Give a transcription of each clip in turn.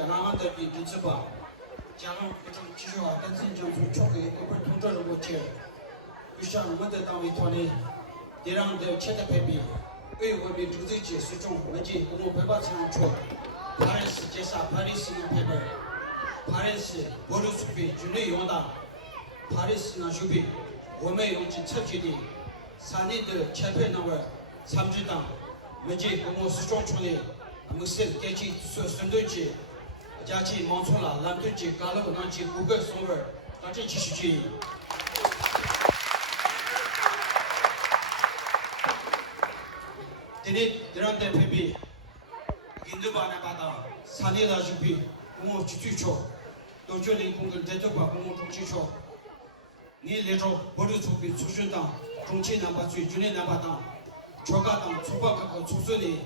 加拿大比第四吧，加上不成继续话，但是讲从确给一本通知人物接，就像我们的单位团队，得让的切的配比，为我们主织节始终没见公路配把成错，帕里斯介绍帕里斯的配本，帕里斯波罗苏比军队用的，帕里斯那手比，我们用进测评的3年的切配那个参举党，没见公路始终出来。我是根据所深度级，加起忙错了，蓝度级、高楼能级、谷歌松文，大家继续注意。今天这样的配比，印度巴那巴达，3年了就比我去追求，到今年公跟这都把我中追求，你那种不是出比出选党，中青南巴最今年南巴党，超高党出包个出选的。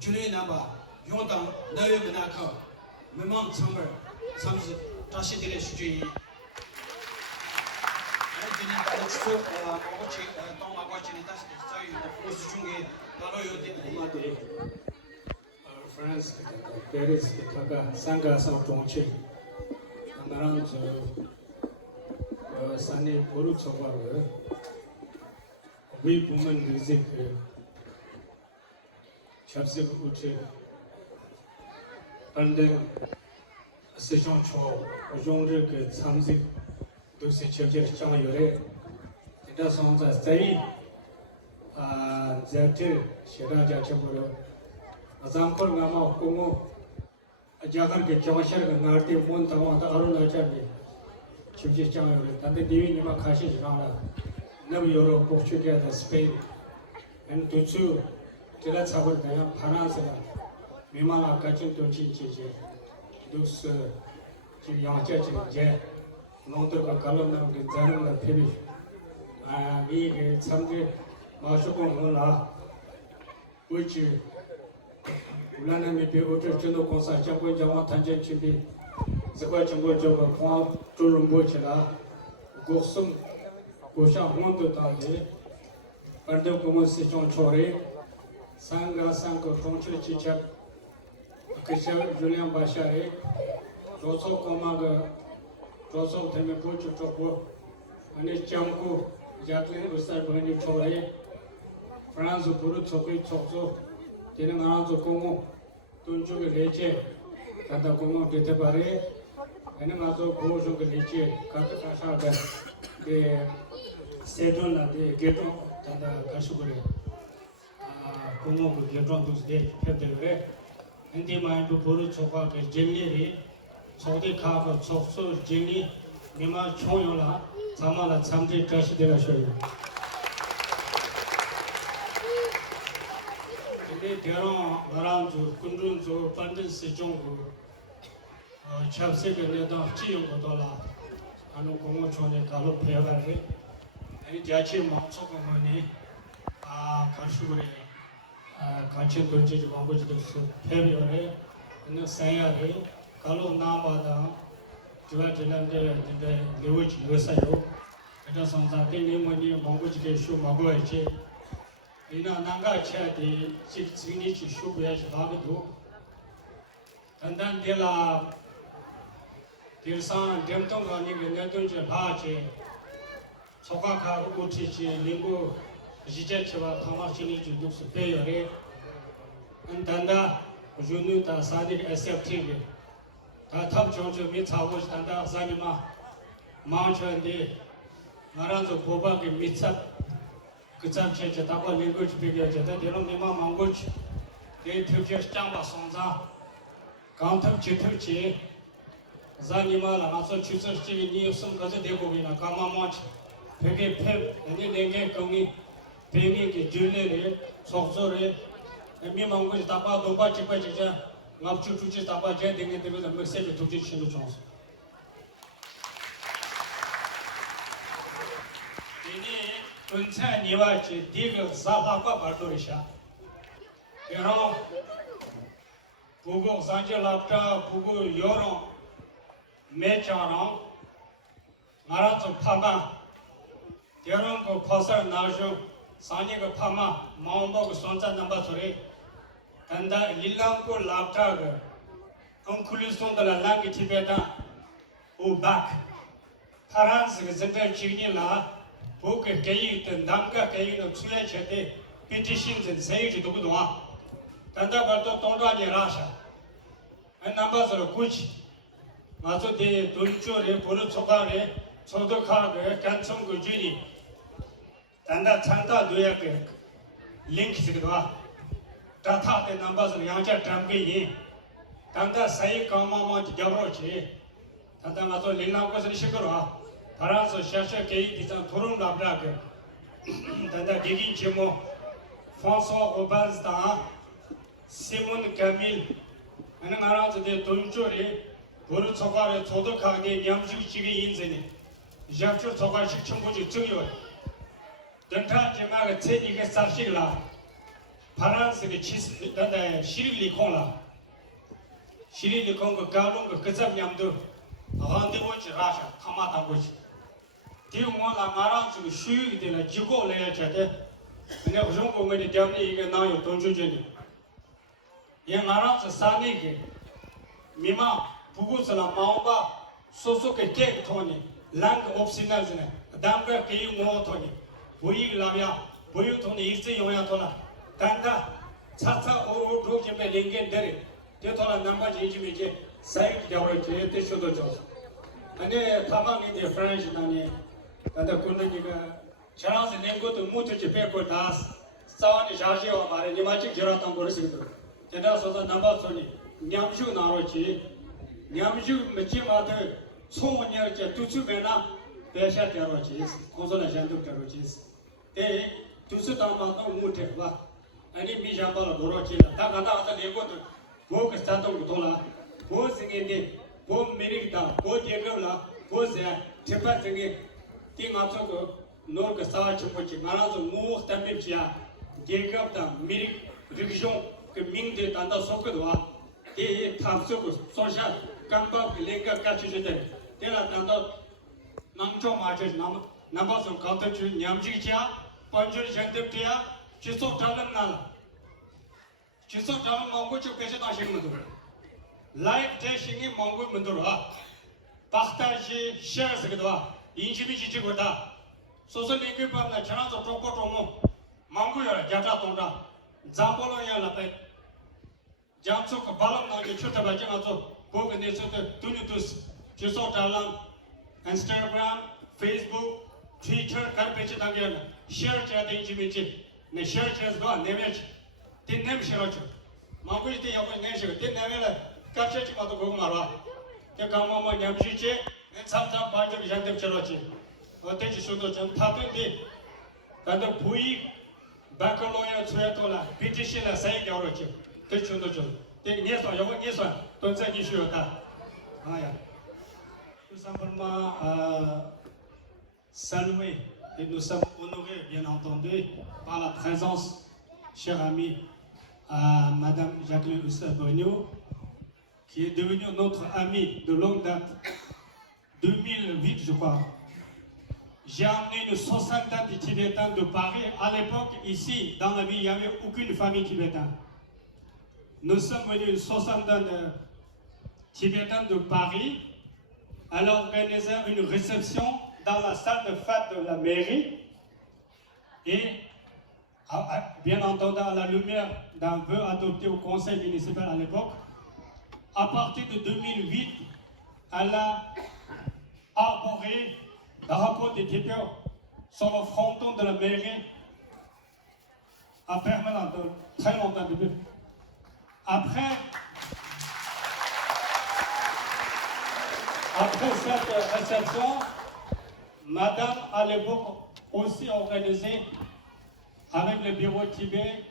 去年南巴用当那月没拿考，没忙成本，上是这些的来数据。今年大家说我去当马国去的，但是在于我是中给大陆有的我们的France 的 Paris 的那个3个上中去，那然就3年不如超过了，为部门的这个。सबसे ऊंचे अंदर सेशन छो जोंरे के सामने दूसरे चेंजर चांग योरे इतना समझा सही जाते शेरा जाते बोलो अजामकोर गामा कोमो जाकर के चौशर के नार्टी मोन तमाम तो अरुण आचार में चेंजर चांग योरे तंदे देवी निमा खासी जनाला नव यूरो पोक्चु के था स्पेन एंड तुचु तेरा चावल दया फानासला मेमाला कचन तो चीज़ दूस चीज़ यहाँ जे नौतर का कलम ना उनके जन्म ना फिर भी के समझे माशुकों होला कुछ उलाने में भी उतर चंदो कौन सा चंबो जमा थंजे चिंबी ज़्यादा चंबो जब वहाँ टुरुम्बो चला गोसम गोशा हों तो ताले पर्दों को मुझसे चौंचोरे Sangha Contra Chicha Kisha Julian Bashare, Rosso Comaga, Rosso Temepucho Topo, Anish Chamko, Jacqueline Ustar Bani Chore, Franzo Puru Topi Toso, Tenamanzo Como, Tunjo Leche, Tata Como de Tebare, and Mazo Bojo Leche, Katakasha, the Sedona, the Ghetto, Tanda Kashuburi. 공무원 개정도스 대 패대그래 인디마인 부포르 초과 그 젤리리 소대 카가 속소 젤리 미마 총요라 자마라 참지 다시 되가 쇼리 근데 대로 나란주 군준주 반든스 종구 찹세게 내다 지용 거더라 아노 공무 총에 가로 배가리 아니 자치 멈춰고만이 가수그래 간chen 돈지 방고지도 페비오레 는 사야레 칼로 나바다 주라질란데 근데 레오지 요사요 그래서 성자 때문에 방고지게 쇼 먹어야지 이나 나가 차디 직진이지 쇼부야지 하고도 단단데라 길산 뎀통가니 내던지 바지 소각하고 우치지 링고 지자체와 통화신이 주독스 배열에 단다 주누다 사디 에셉팅이 다 탑정저 미차고 단다 자니마 마운천데 나란조 고박의 미차 그참체체 다고 링고지 비교하자 대로 미마 망고지 내 특별 장바 송자 강탑 지특지 자니마라 나서 추서지 니우슨 가서 대고비나 가마마치 되게 폐 아니 내게 공이 पेनी के जुड़ने रे सोचो रे एमी मांगो तापा दोपा चिपा चिचा ngap chu chu chi tapa je ding ne de me se be tu chi chinu chons ini uncha niwa chi dig sa pa pa ba to risha yero pugo sanje lapta pugo yoro me chano ngara chu phama yero ko phasar na jo साने का फामा माउंबो को सोंचा नंबर थोड़े तंदा लीलाम को लापटा का conclusion de la langue tibétaine au bac. France que c'est chigni là pour que kayi de namga kayi no tsuya chete petition de sayi de doa. Tanda barto tondo ni rasha. Un number sur le couch. Maso de dolcho re polo chokare chodo kha ge kanchong gu jini. Tanda chanta doya ke link sigwa. Tata de number sur yangcha tram ge yi. Tanda sayi kama ma jabro che. Tanda maso lina ko sri shikro. France cherche kayi disan torum labra ke. Tanda gigin chemo François Robaz da Simon Camille ane ngara de donjore boru chokare chodo khage nyamjig chigi inzene japcho choka shik chombuji chungyo danta jemaga cheni ge sarshigla France ge chis danda shirigli khongla shirigli khong go galong go kazam nyamdo rendez-vous chi rasha thama ta go chi ti mo la ngara chu shu de la jigo le ya chate ane jong go me de jamni ge na yo donjo jeni ये नाराज सानी के मिमा बुगुसला माओबा सोसो के केक थोनी Lang optionals ने दाम का कई मो थोनी वही लामिया वही थोनी इसे योया थोना तंदा छाछा ओ ग्रुप जे में लिंकेन दरे ते थोला नंबर जे में जे साइड जावरे जे ते शोदो जो अने थामा नि दे फ्रेंच नानी तंदा कुन नि का चरा से नेगो तो मुते जे पे को दास सानी जाजे ओ मारे निमाची जरा तंग को सिगतो तेरा सोचा नंबर सोनी न्यामजू नारोची न्यामजू मची माते सोनियर जे तुचु बेना पेशा तेरोची कोजोला जानदु तेरोची ते तुसु तामातो मुटे वा अनि मिजाबा दोरोची ता गादा आता लेगो तो वो कस्तातो गोला वो सिंगे वो मेरिकता वो जेगला वो से ठेपा सिंगे ती माचो को नोर का सा छुपची माराजो मुख तमिचिया जेगता मेरिक revision que ming de tanda sokdwa e thapso ko social kamba lenga kachujete tela tanda nangcho mache nam namba so kanta chu nyamji cha panjur jantep tia chiso talan nala chiso talan mongo chu pese ta shing mudu like te shingi mongo mudu ha partage share segdwa injibi chi goda social link pa na chana so toko tomo mongo ya jata tonda Zampolo ya la pe jamso ko balam na ge chota ba jama to ko ne so te tunitus chiso talam Instagram Facebook Twitter kar pe chita ge na share cha de ji me chi ne share cha go ne me chi tin nem share cha ma ko te ya ko ne share tin ne me la ka cha chi ma to go marwa ke ka ma ma nyam chi che ne sam sam ba je jan de chalo chi o te chi so do chan tha te de ka de bui baccalauréat suetola petition la sai garoche te chundo chundo te niesa yogo niesa tonsa ni shuota aya tout simplement saluer et nous sommes honorés bien entendu par la présence chère amie à madame Jacqueline Oussa-Bonio qui est devenue notre amie de longue date 2008 je crois. J'ai amené une soixantaine de Tibétains de Paris. À l'époque, ici, dans la ville, il n'y avait aucune famille tibétaine. Nous sommes venus une soixantaine de Tibétains de Paris. Elle a organisé une réception dans la salle de fête de la mairie. Et, bien entendu, à la lumière d'un vœu adopté au conseil municipal à l'époque, à partir de 2008, elle a arboré le rapport des Tibétains sur le fronton de la mairie a permis très longtemps depuis. Après cette réception, madame à l'époque aussi organisé avec le bureau Tibet,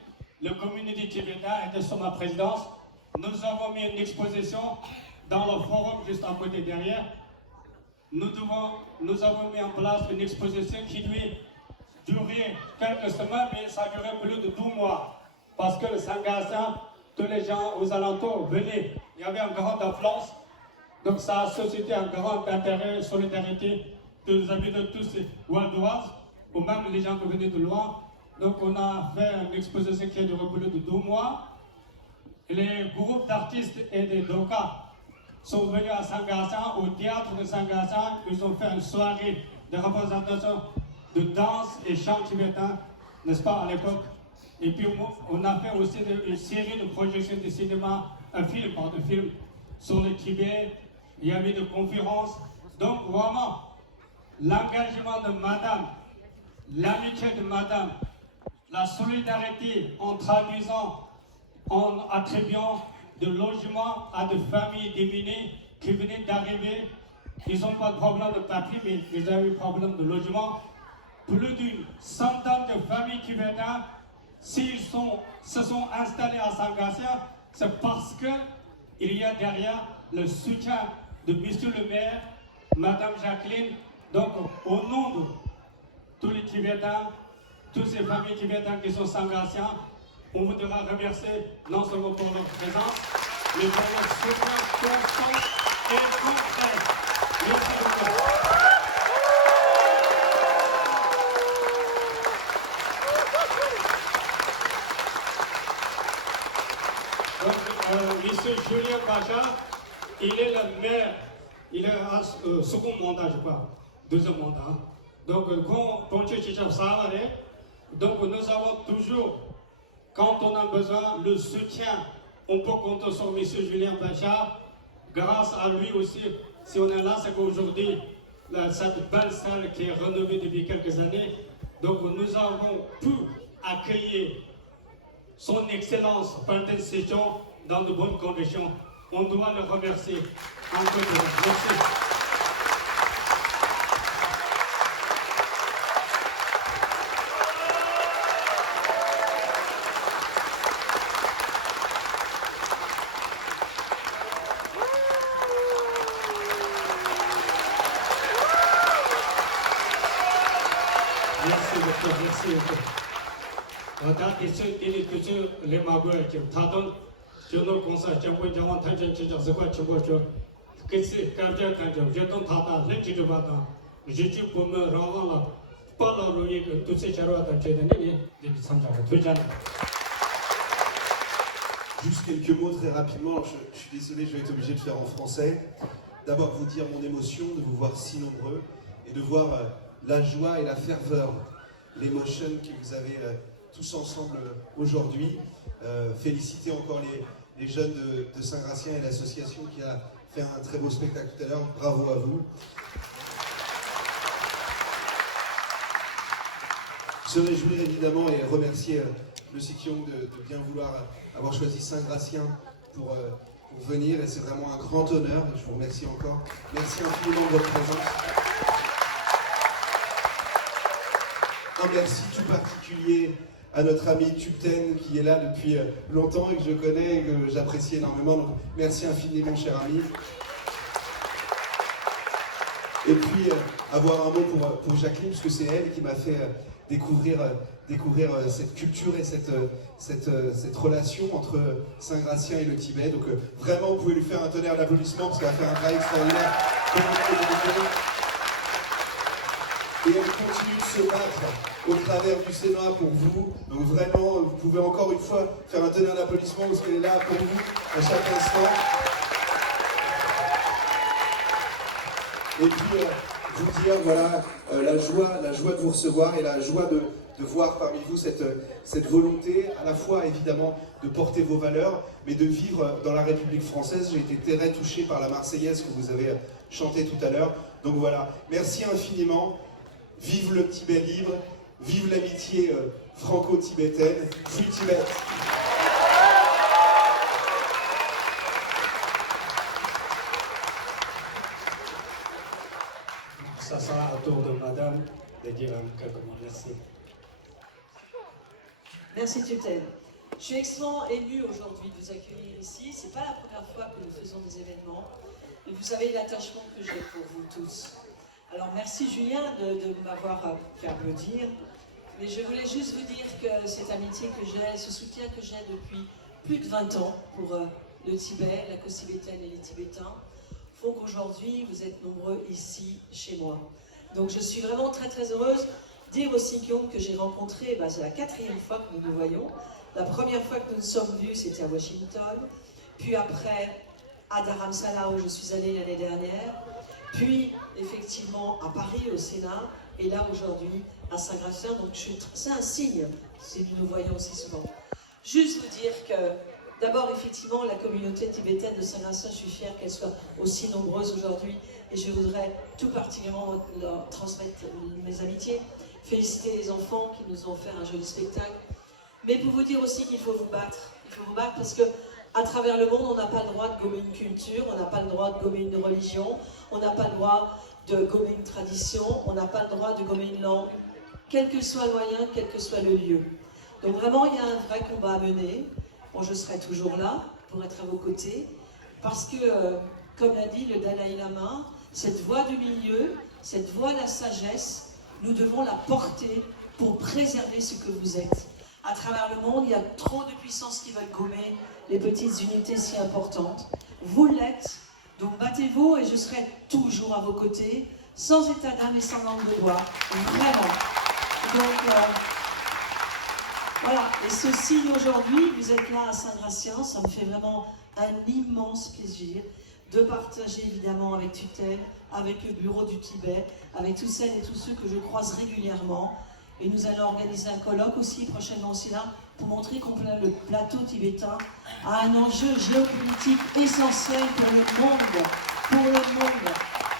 le communauté tibétain était sur ma présidence. Nous avons mis une exposition dans le forum juste à côté derrière. Nous avons mis en place une exposition qui devait durer quelques semaines, mais ça a duré plus de 12 mois. Parce que le Sangasin, tous les gens aux alentours venaient. Il y avait une grande affluence. Donc ça a suscité un grand intérêt, solidarité des habitants tous ouadoises, ou même les gens qui venaient de loin. Donc on a fait une exposition qui a duré plus de 12 mois. Et les groupes d'artistes et des dokas sont venus à Sangasa, au théâtre de Sangasa. Ils ont fait une soirée de représentation de danse et chant tibétain, n'est-ce pas, à l'époque. Et puis on a fait aussi une série de projections de cinéma, un film sur le Tibet. Il y avait des conférences. Donc vraiment, l'engagement de madame, l'amitié de madame, la solidarité en traduisant, en attribuant de logements à des familles démunies qui venaient d'arriver. Ils n'ont pas de problème de papier, mais ils avaient problème de logement. Plus d'une centaine de familles tibétaines, s'ils se sont installés à Sangasia, c'est parce qu'il y a derrière le soutien de Monsieur le maire, Madame Jacqueline. Donc, au nom de tous les Tibétains, toutes ces familles tibétaines qui sont Sangasiens, on voudra remercier non seulement pour leur présence, mais pour leur soutien constant et complet. Merci beaucoup. Monsieur Julien Bacha, il est le maire, il est à second mandat, je crois, deuxième mandat. Donc, donc nous avons toujours, quand on a besoin, le soutien, on peut compter sur Monsieur Julien Bacha. Grâce à lui aussi, si on est là, c'est qu'aujourd'hui, cette belle salle qui est rénovée depuis quelques années, donc nous avons pu accueillir son Excellence pendant cette session dans de bonnes conditions. On doit le remercier. Merci. Merci beaucoup, merci beaucoup. Les magouilles qui t'attendent, je ne conseille pas de faire c'est quoi tu vois, que c'est quand je donne tata, je je dis pour me rendre là, pas la rouille que tous ces chariots à Juste quelques mots très rapidement, je suis désolé, je vais être obligé de faire en français. D'abord vous dire mon émotion de vous voir si nombreux et de voir la joie et la ferveur, l'émotion que vous avez tous ensemble aujourd'hui. Féliciter encore les jeunes de Saint-Gratien et l'association qui a fait un très beau spectacle tout à l'heure. Bravo à vous. Se réjouir évidemment et remercier le Sikyong de bien vouloir avoir choisi Saint-Gratien pour venir, et c'est vraiment un grand honneur. Je vous remercie encore. Merci infiniment de votre présence. Un merci tout particulier à notre ami Tubten qui est là depuis longtemps et que je connais et que j'apprécie énormément. Donc, merci infiniment, cher ami. Et puis, avoir un mot pour Jacqueline, parce que c'est elle qui m'a fait découvrir cette culture et cette relation entre Saint-Gratien et le Tibet. Donc, vraiment, vous pouvez lui faire un tonnerre d'applaudissements parce qu'elle a fait un travail extraordinaire. Et elle continue de se battre au travers du Sénat pour vous. Donc vraiment, vous pouvez encore une fois faire un tonnerre d'applaudissements parce qu'elle est là pour vous à chaque instant. Et puis, vous dire, voilà, la joie de vous recevoir et la joie de voir parmi vous cette volonté, à la fois évidemment de porter vos valeurs, mais de vivre dans la République française. J'ai été très touché par la Marseillaise que vous avez chantée tout à l'heure. Donc voilà, merci infiniment. Vive le Tibet libre, vive l'amitié franco-tibétaine, Free Tibet. Ça sera à tour de madame de dire quelques mots. Merci. Merci Tubten. Je suis extrêmement émue aujourd'hui de vous accueillir ici. Ce n'est pas la première fois que nous faisons des événements. Et vous savez l'attachement que j'ai pour vous tous. Alors merci Julien de m'avoir fait applaudir. Mais je voulais juste vous dire que cette amitié que j'ai, ce soutien que j'ai depuis plus de 20 ans pour le Tibet, la cause tibétaine et les Tibétains, font qu'aujourd'hui vous êtes nombreux ici chez moi. Donc je suis vraiment très très heureuse. Dire au Sikyong que j'ai rencontré, c'est la 4e fois que nous nous voyons. La première fois que nous nous sommes vus, c'était à Washington. Puis après, à Dharamsala où je suis allée l'année dernière, puis effectivement à Paris au Sénat, et là aujourd'hui à Saint-Gratien. Donc c'est un signe si nous nous voyons aussi souvent. Juste vous dire que d'abord effectivement la communauté tibétaine de Saint-Gratien, je suis fière qu'elle soit aussi nombreuse aujourd'hui, et je voudrais tout particulièrement leur transmettre mes amitiés, féliciter les enfants qui nous ont fait un joli spectacle, mais pour vous dire aussi qu'il faut vous battre. Il faut vous battre parce que à travers le monde, on n'a pas le droit de gommer une culture, on n'a pas le droit de gommer une religion, on n'a pas le droit de gommer une tradition, on n'a pas le droit de gommer une langue, quel que soit le moyen, quel que soit le lieu. Donc vraiment, il y a un vrai combat à mener. Bon, je serai toujours là pour être à vos côtés, parce que, comme l'a dit le Dalai Lama, cette voie du milieu, cette voie de la sagesse, nous devons la porter pour préserver ce que vous êtes. À travers le monde, il y a trop de puissances qui veulent gommer les petites unités si importantes. Vous l'êtes, donc battez-vous et je serai toujours à vos côtés, sans état d'âme et sans langue de bois, vraiment. Donc, voilà, et ce signe aujourd'hui, vous êtes là à Saint-Gratien, ça me fait vraiment un immense plaisir de partager évidemment avec Tutelle, avec le bureau du Tibet, avec toutes celles et tous ceux que je croise régulièrement. Et nous allons organiser un colloque aussi, prochainement aussi là, pour montrer combien le plateau tibétain a un enjeu géopolitique essentiel pour le monde. Pour le monde.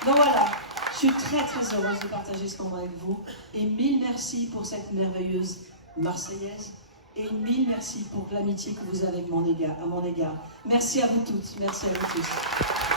Donc voilà, je suis très très heureuse de partager ce moment avec vous. Et mille merci pour cette merveilleuse Marseillaise. Et mille merci pour l'amitié que vous avez à mon égard. Merci à vous toutes, merci à vous tous.